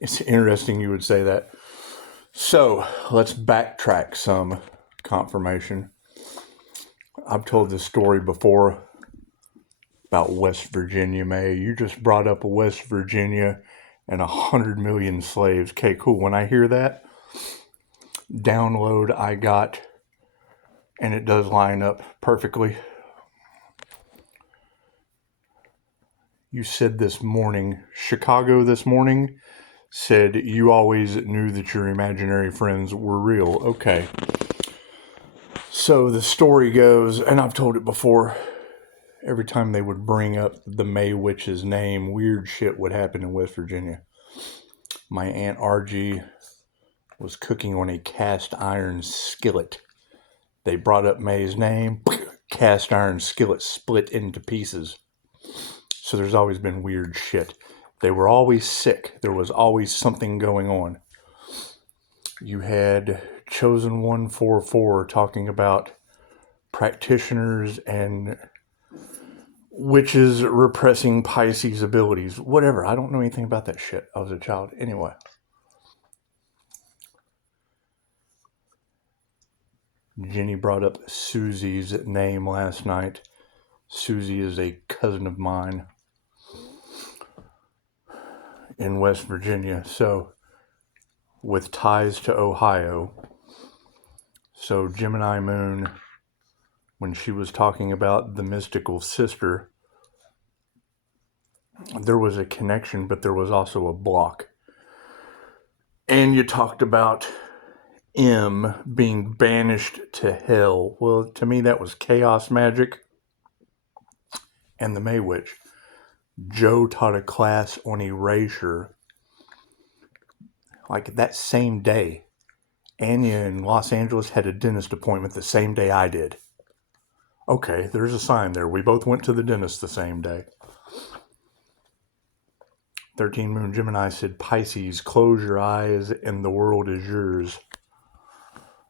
It's interesting you would say that. So let's backtrack some confirmation. I've told this story before about West Virginia, MAE. You just brought up West Virginia and 100 million slaves. Okay, cool. When I hear that, download I got, and it does line up perfectly. You said this morning, Chicago this morning, said you always knew that your imaginary friends were real. Okay. So the story goes, and I've told it before, every time they would bring up the May Witch's name, weird shit would happen in West Virginia. My Aunt RG was cooking on a cast iron skillet. They brought up May's name, cast iron skillet split into pieces. So there's always been weird shit. They were always sick. There was always something going on. You had Chosen 144 talking about practitioners and witches repressing Pisces abilities. Whatever. I don't know anything about that shit. I was a child. Anyway. Jenny brought up Susie's name last night. Susie is a cousin of mine in West Virginia. So, with ties to Ohio. So, Gemini Moon, when she was talking about the mystical sister, there was a connection, but there was also a block. And you talked about M being banished to hell. Well, to me, that was chaos magic and the May Witch. Joe taught a class on erasure like that same day. Anya in Los Angeles had a dentist appointment the same day I did. Okay, there's a sign there. We both went to the dentist the same day. 13 Moon Gemini said, Pisces, close your eyes and the world is yours.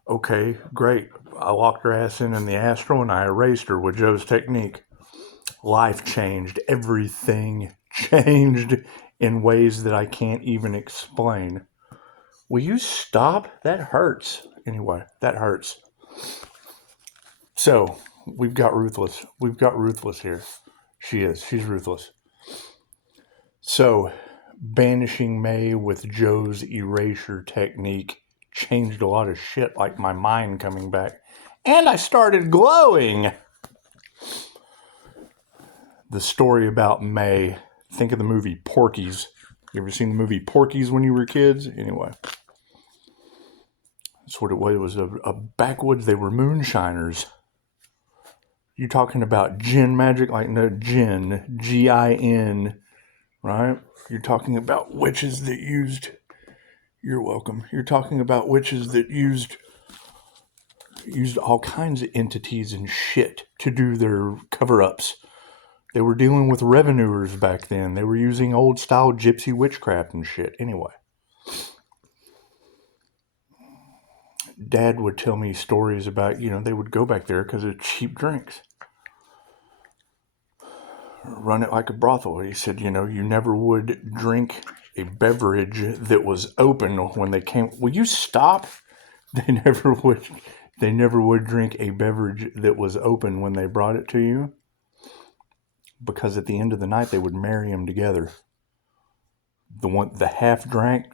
Okay, great. I locked her ass in the astral and I erased her with Joe's technique. Life changed. Everything changed in ways that I can't even explain. Will you stop? That hurts. Anyway, that hurts. So, we've got Ruthless. We've got Ruthless here. She is. She's ruthless. So, banishing May with Joe's erasure technique changed a lot of shit, like my mind coming back. And I started glowing. The story about May. Think of the movie Porky's. You ever seen the movie Porky's when you were kids? Anyway. That's what it was. It was a backwoods. They were moonshiners. You talking about gin magic? Like, no, gin. G-I-N. Right? You're talking about witches that used... You're welcome. You're talking about witches that used all kinds of entities and shit to do their cover-ups. They were dealing with revenuers back then. They were using old-style gypsy witchcraft and shit. Anyway. Dad would tell me stories about, they would go back there because of cheap drinks. Run it like a brothel. He said, you never would drink a beverage that was open when they came. Will you stop? They never would drink a beverage that was open when they brought it to you. Because at the end of the night, they would marry them together. The half drank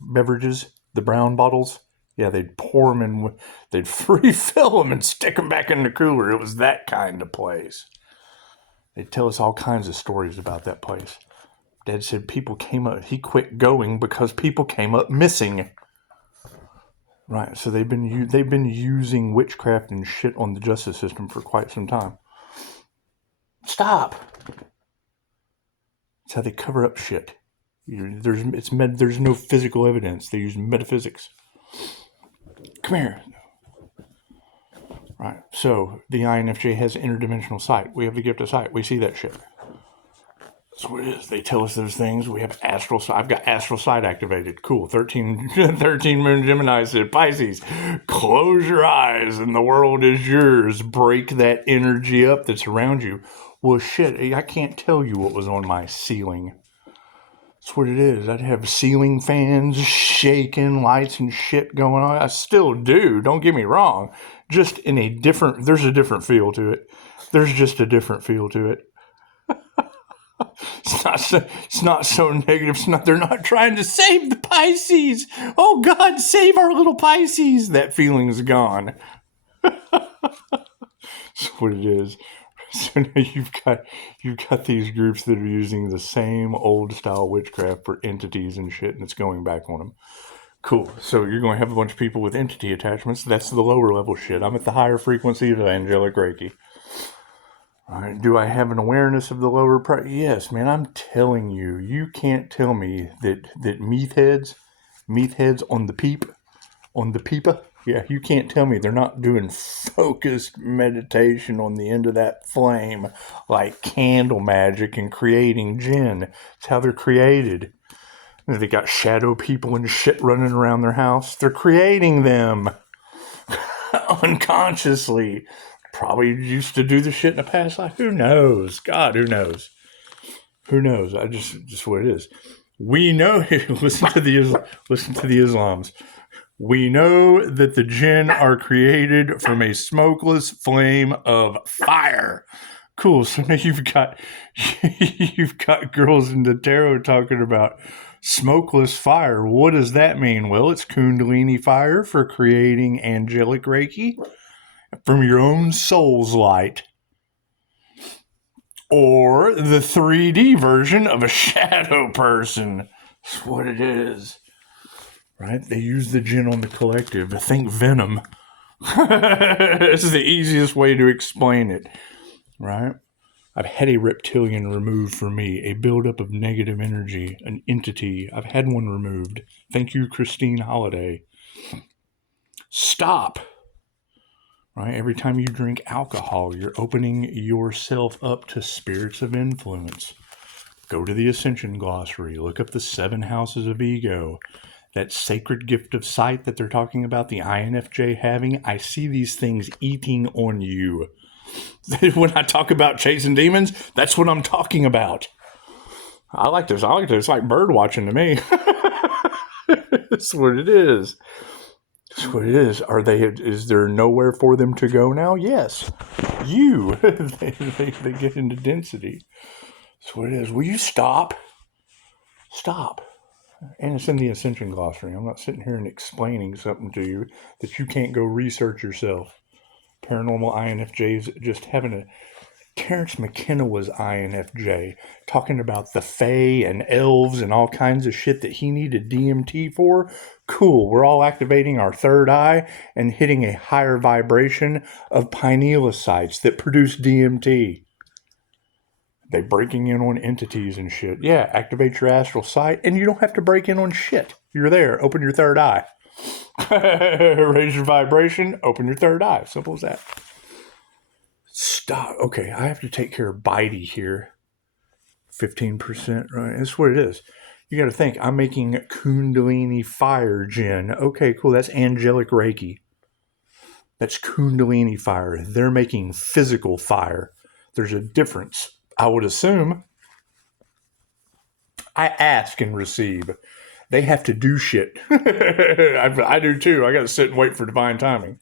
beverages, the brown bottles. Yeah, they'd pour them in, they'd refill them and stick them back in the cooler. It was that kind of place. They'd tell us all kinds of stories about that place. Dad said people came up, he quit going because people came up missing. Right, so they've been using witchcraft and shit on the justice system for quite some time. Stop! That's how they cover up shit. There's no physical evidence. They use metaphysics. Come here. Right. So the INFJ has interdimensional sight. We have the gift of sight. We see that shit. That's what it is. They tell us those things. We have astral sight. I've got astral sight activated. Cool. 13 Moon Gemini said, Pisces, close your eyes and the world is yours. Break that energy up that's around you. Well, shit, I can't tell you what was on my ceiling. That's what it is. I'd have ceiling fans shaking, lights and shit going on. I still do. Don't get me wrong. Just in a different, there's a different feel to it. There's just a different feel to it. It's not so negative. They're not trying to save the Pisces. Oh God, save our little Pisces. That feeling's gone. That's what it is. So now you've got these groups that are using the same old style witchcraft for entities and shit, and it's going back on them. Cool. So you're going to have a bunch of people with entity attachments. That's the lower level shit. I'm at the higher frequency of angelic Reiki. All right. Do I have an awareness of the lower Yes, man. I'm telling you, you can't tell me that meath heads on the peepa. Yeah, you can't tell me they're not doing focused meditation on the end of that flame like candle magic and creating jinn. It's how they're created. They got shadow people and shit running around their house. They're creating them unconsciously. Probably used to do the shit in a past life. Who knows? God, who knows? Who knows? I just what it is. We know. Listen to the Islams. We know that the jinn are created from a smokeless flame of fire. Cool. So now you've got girls in the tarot talking about smokeless fire. What does that mean? Well, it's Kundalini fire for creating angelic Reiki from your own soul's light. Or the 3D version of a shadow person. That's what it is. Right? They use the jinn on the collective. I think Venom. This is the easiest way to explain it. Right? I've had a reptilian removed from me, a buildup of negative energy, an entity. I've had one removed. Thank you, Christine Holiday. Stop. Right? Every time you drink alcohol, you're opening yourself up to spirits of influence. Go to the Ascension Glossary. Look up the 7 houses of ego. That sacred gift of sight that they're talking about, the INFJ having. I see these things eating on you. When I talk about chasing demons, that's what I'm talking about. I like this. It's like bird watching to me. That's what it is. That's what it is. Is there nowhere for them to go now? Yes. They get into density. That's what it is. Will you stop? Stop. And it's in the Ascension Glossary. I'm not sitting here and explaining something to you that you can't go research yourself. Paranormal INFJs just having a... Terrence McKenna was INFJ, talking about the Fae and elves and all kinds of shit that he needed DMT for. Cool, we're all activating our third eye and hitting a higher vibration of pinealocytes that produce DMT. They breaking in on entities and shit. Yeah, activate your astral sight, and you don't have to break in on shit. You're there. Open your third eye. Raise your vibration. Open your third eye. Simple as that. Stop. Okay, I have to take care of Bitey here. 15%, right? That's what it is. You got to think. I'm making Kundalini fire jinn. Okay, cool. That's angelic Reiki. That's Kundalini fire. They're making physical fire. There's a difference. I would assume. I ask and receive. They have to do shit. I do too. I got to sit and wait for divine timing.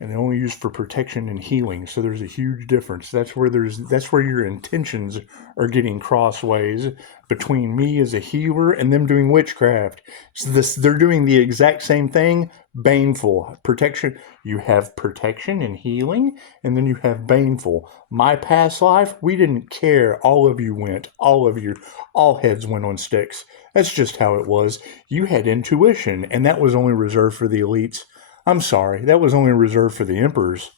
And they only use for protection and healing. So there's a huge difference. That's where your intentions are getting crossways between me as a healer and them doing witchcraft. So they're doing the exact same thing. Baneful. Protection. You have protection and healing, and then you have baneful. My past life, we didn't care. All of you went. All heads went on sticks. That's just how it was. You had intuition, and that was only reserved for the elites. I'm sorry, that was only reserved for the emperors.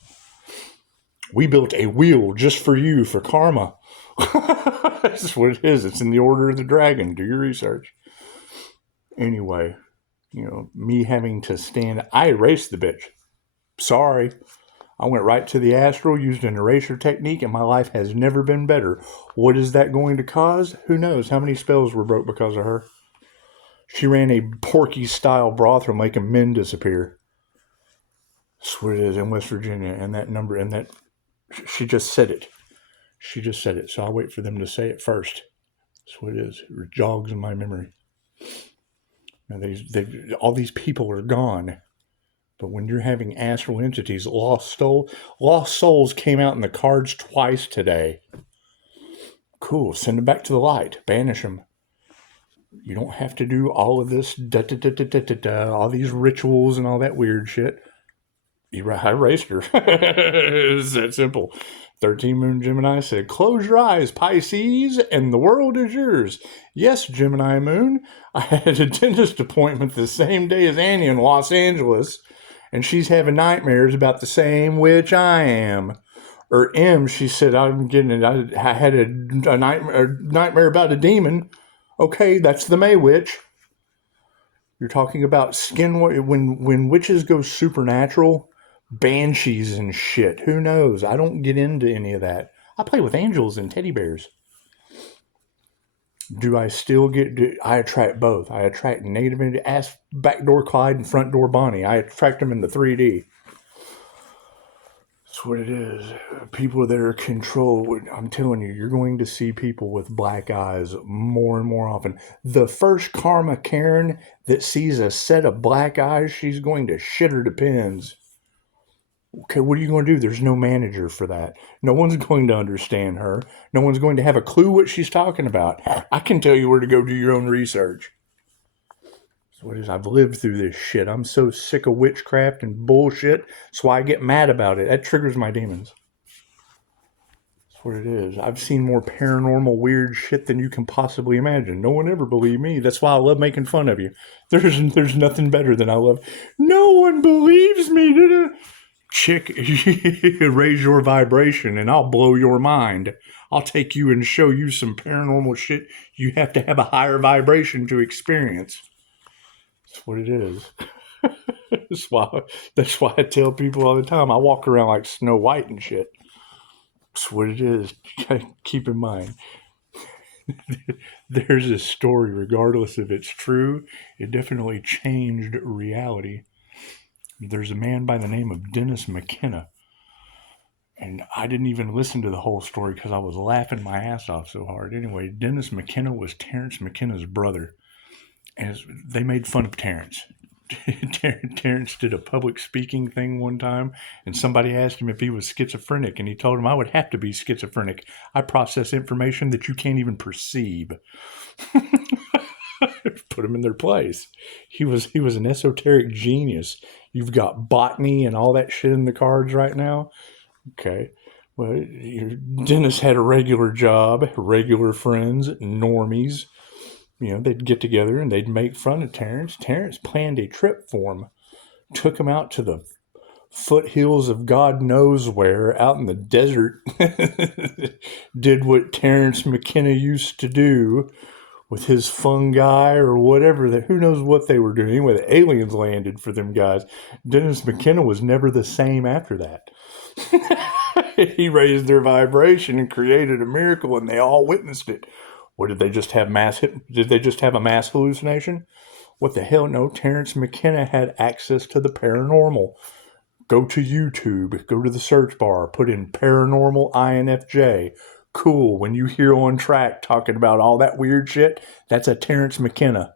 We built a wheel just for you, for karma. That's what it is. It's in the Order of the Dragon. Do your research. Anyway, me having to stand... I erased the bitch. Sorry. I went right to the astral, used an eraser technique, and my life has never been better. What is that going to cause? Who knows? How many spells were broke because of her? She ran a Porky-style brothel making men disappear. That's what it is in West Virginia, and that number, and that she just said it. She just said it, so I'll wait for them to say it first. That's what it is. It jogs in my memory. Now all these people are gone. But when you're having astral entities, lost souls came out in the cards twice today. Cool. Send them back to the light. Banish them. You don't have to do all of this, all these rituals and all that weird shit. I erased her. It's that simple. 13 Moon Gemini said, close your eyes, Pisces, and the world is yours. Yes, Gemini Moon. I had a dentist appointment the same day as Annie in Los Angeles, and she's having nightmares about the same witch I am. Or M, she said, I'm getting it. I had a nightmare about a demon. Okay, that's the MAE witch. You're talking about skin. When witches go supernatural, banshees and shit. Who knows? I don't get into any of that. I play with angels and teddy bears. Do I still I attract both. I attract native into ask backdoor Clyde and front door Bonnie. I attract them in the 3D. That's what it is. People that are controlled. I'm telling you, you're going to see people with black eyes more and more often. The first karma Karen that sees a set of black eyes, she's going to shit her depends. Okay, what are you going to do? There's no manager for that. No one's going to understand her. No one's going to have a clue what she's talking about. I can tell you where to go do your own research. That's what it is. I've lived through this shit. I'm so sick of witchcraft and bullshit, so I get mad about it. That triggers my demons. That's what it is. I've seen more paranormal weird shit than you can possibly imagine. No one ever believed me. That's why I love making fun of you. There's nothing better than I love. No one believes me. Chick, raise your vibration and I'll blow your mind. I'll take you and show you some paranormal shit you have to have a higher vibration to experience. That's what it is. That's why I tell people all the time, I walk around like Snow White and shit. That's what it is. You gotta keep in mind. There's a story, regardless if it's true, it definitely changed reality. There's a man by the name of Dennis McKenna. And I didn't even listen to the whole story because I was laughing my ass off so hard. Anyway, Dennis McKenna was Terrence McKenna's brother. And they made fun of Terrence. Terrence did a public speaking thing one time, and somebody asked him if he was schizophrenic, and he told him, I would have to be schizophrenic. I process information that you can't even perceive. Put them in their place. He was an esoteric genius. You've got botany and all that shit in the cards right now. Okay. Well, Dennis had a regular job, regular friends, normies. You know, they'd get together and they'd make fun of Terrence. Terrence planned a trip for him. Took him out to the foothills of God knows where, out in the desert. Did what Terrence McKenna used to do with his fungi or whatever. Who knows what they were doing. Anyway, the aliens landed for them guys. Dennis McKenna was never the same after that. He raised their vibration and created a miracle, and they all witnessed it. Or did they just have a mass hallucination? What the hell? No, Terrence McKenna had access to the paranormal. Go to YouTube, go to the search bar, put in paranormal INFJ. Cool. When you hear On Track talking about all that weird shit, that's a Terrence McKenna.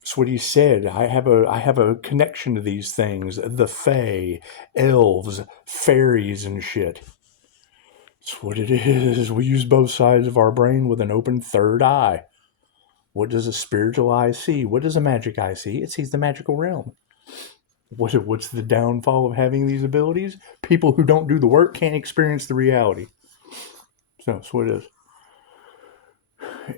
That's what he said. I have a connection to these things. The Fae, elves, fairies, and shit. That's what it is. We use both sides of our brain with an open third eye. What does a spiritual eye see? What does a magic eye see? It sees the magical realm. What's the downfall of having these abilities? People who don't do the work can't experience the reality. So that's what it is.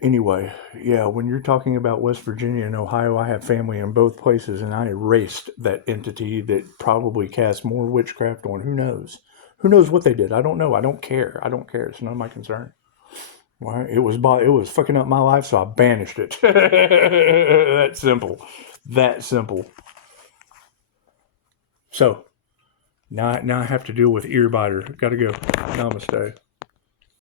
Anyway, yeah, when you're talking about West Virginia and Ohio, I have family in both places, and I erased that entity that probably cast more witchcraft on. Who knows? Who knows what they did? I don't know. I don't care. It's none of my concern. Well, it was fucking up my life, so I banished it. That simple. So, now I have to deal with earbiter. Gotta go. Namaste.